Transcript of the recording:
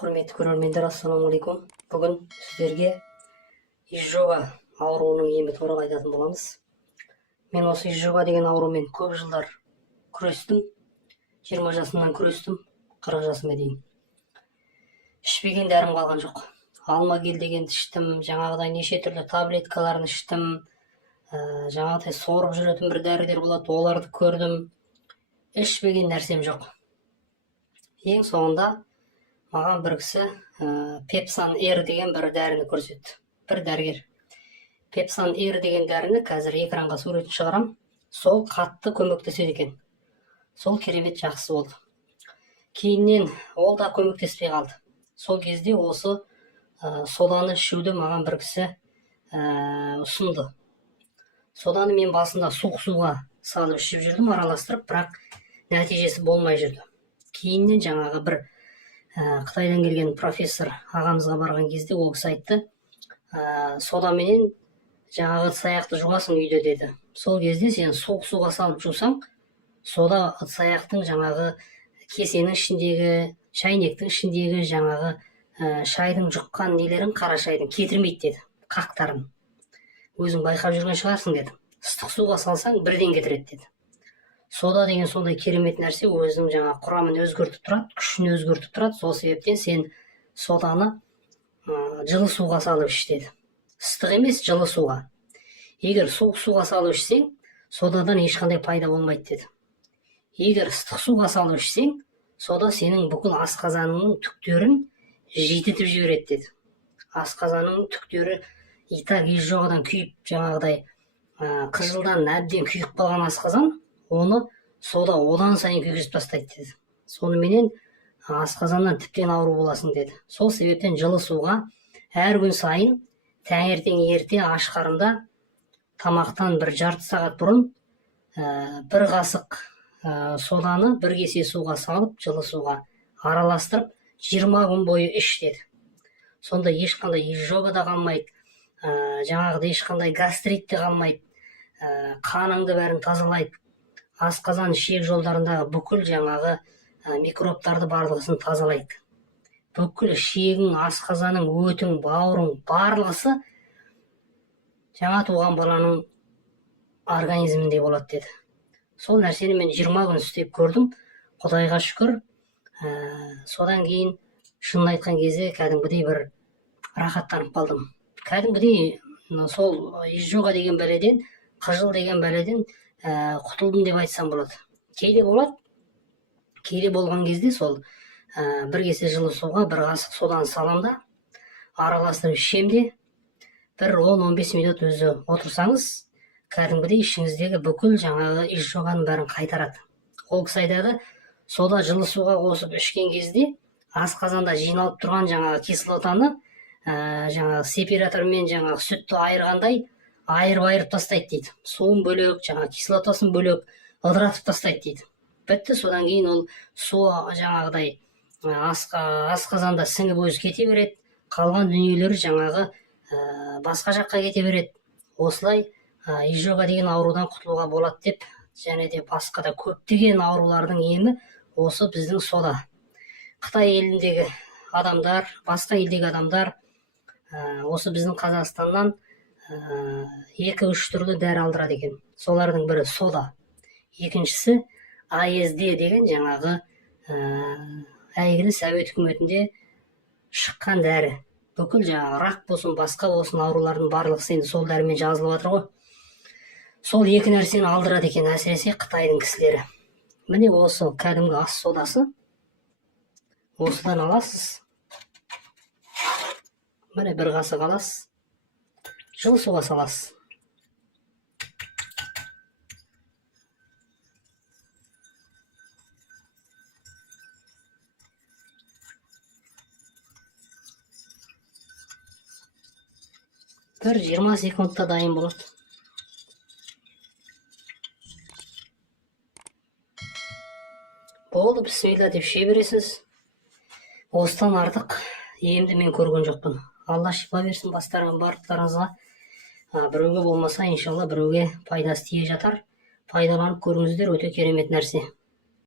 Құрметті көрермендер, ассалаумағалейкум. Бүгін сіздерге изжога ауруының емі туралы айтатын боламыз. Мен осы изжога деген аурумен көп жылдар күрестім. 20 жасымнан күрестім, 40 жасыма дейін. Ішпеген дәрім қалған жоқ. Алмагел дегенді іштім, жаңағыдай неше түрлі таблеткаларын іштім. Жаңағыдай сорып жүретін бір дәрілер болады, оларды көрдім. Ішпеген нәрсем жоқ. Ең соңында маған бір кісі Пепсан Р деген бір дәріні көрсетті. Бір дәрігер. Пепсан Р деген дәріні қазір экранға суретін шығарам. Сол қатты көмектеседі екен. Сол керемет жақсы болды. Кейіннен ол да көмектеспей қалды. Сол кезде осы соданы ішуді маған бір кісі ұсынды. Соданы мен басында суық суға салып ішіп жүрдім, араластырып, бірақ нәтижесі болмай жүрді. Кейіннен жаңағы бір Қытайдан келген профессор ағамызға барған кезде ол кісі айтты, содаменен жаңағы ыдыс-аяқты жуасың үйде деді. Сол кезде сен суық суға салып жусаң, сода ыдыс-аяқтың жаңағы кесенің ішіндегі, шайнектің ішіндегі жаңағы шайдың жұққан нелерін, қара шайдың кетірмейді деді, қақтарын. Өзің байқап жүрген шығарсың деді. Ыстық суға салсаң бірден кетіреді деді. Сода деген сондай керемет нәрсе, өзінің жаңа құрамын өзгертіп тұрады, күшін өзгертіп тұрады. Сол себептен сен соданы жылы суға салып іш деді. Ыстық емес, жылы суға. Егер суық суға салып ішсең, содадан ешқандай пайда болмайды деді. Егер ыстық суға салып ішсең, сода сенің бүкіл асқазаныңның түктерін жейтітіп жібереді деді. Асқазаныңның түктері итак изжогадан күйіп, жаңағыдай қыжылдан әбден күйіп қалған асқазан, оны сода одан сайын күйгізіп тастайды деді. Соныменен асқазаннан тіптен ауру боласың деді. Сол себептен жылы суға әр күн сайын таңертең ерте аш қарында тамақтан бір жарты сағат бұрын бір қасық соданы бір кесе суға салып, жылы суға араластырып 20 күн бойы іш деді. Сонда ешқандай изжога да қалмайды, жаңағыдай ешқандай гастрит те қалмайды, қаныңды бәрін тазалайды. Асқазан ішек жолдарындағы бүкіл жаңағы микробтарды барлығысын тазалайды. Бүкіл ішегің, асқазаның, өтің, бауырың барлығысы жаңа туған баланың организмінде болады деді. Сол нәрсені мен 20 күн істеп көрдім. Құдайға шүкір. Содан кейін шынын айтқан кезде кәдімгідей бір рахаттанып қалдым. Кәдімгідей сол изжога деген бәледен, қыжыл деген бәледен құтылдым деп айтсам болады. Кейде болады. Кейде болған кезде сол бір кесе жылы суға бір қасық соданы салам да, араластырып ішем де, бір 10-15 минут өзі отырсаңыз, кәдімгідей ішіңіздегі бүкіл жаңағы изжоганың бәрін қайтарады. Ол кісі айтады, сода жылы суға қосып ішкен кезде асқазанда жиналып тұрған жаңағы кислотаны жаңағы сепаратормен жаңағы сүтті айырғандай айырып тастайды дейді. Суын бөлек, жаңағы кислотасын бөлек ыдыратып тастайды дейді. Бітті, содан кейін ол су жаңағыдай асқазанда сіңіп өзі кете береді. Қалған дүниелері жаңағы басқа жаққа кете береді. Осылай изжога деген аурудан құтылуға болады деп, және де басқа да көптеген аурулардың емі осы біздің сода. Қытай еліндегі адамдар, басқа елдегі адамдар осы біздің Қазақстаннан 2-3 түрлі дәрі алдырады екен. Солардың бірі сода. Екіншісі АСД деген жаңағы әйгілі Совет үкіметінде шыққан дәрі. Бүкіл жаңағы рак болсын, басқа болсын аурулардың барлығы енді сол дәрімен жазылып жатыр ғой. Сол екі нәрсені алдырады екен, әсіресе Қытайдың кісілері. Міне осы кәдімгі ас содасы. Осыдан аласыз. Міне бір қасық аласыз. Жылы суға саласыз. Бір 20 секундта дайын болады. Болды, бісмилла деп іше бересіз. Осыдан артық емді мен көрген жоқпын. Алла шипа берсін барлықтарыңызға. Біреуге болмаса, иншалла біреуге пайдасы тие жатар. Пайдаланып көріңіздер, өте керемет нәрсе.